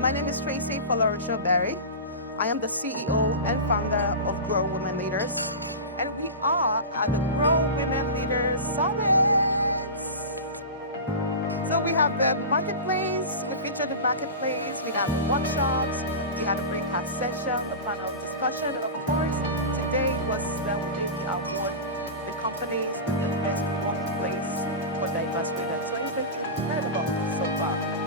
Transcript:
My name is Tracy Folorunsho Berry. I am the CEO and founder of Grow Women Leaders, and we are at the Grow Women Leaders Summit. So we have the marketplace, we featured the marketplace, we have workshops, we had a recap session, a panel discussion, and of course, today was the ceremony award the company the best workplace for diverse leaders. So it's incredible so far.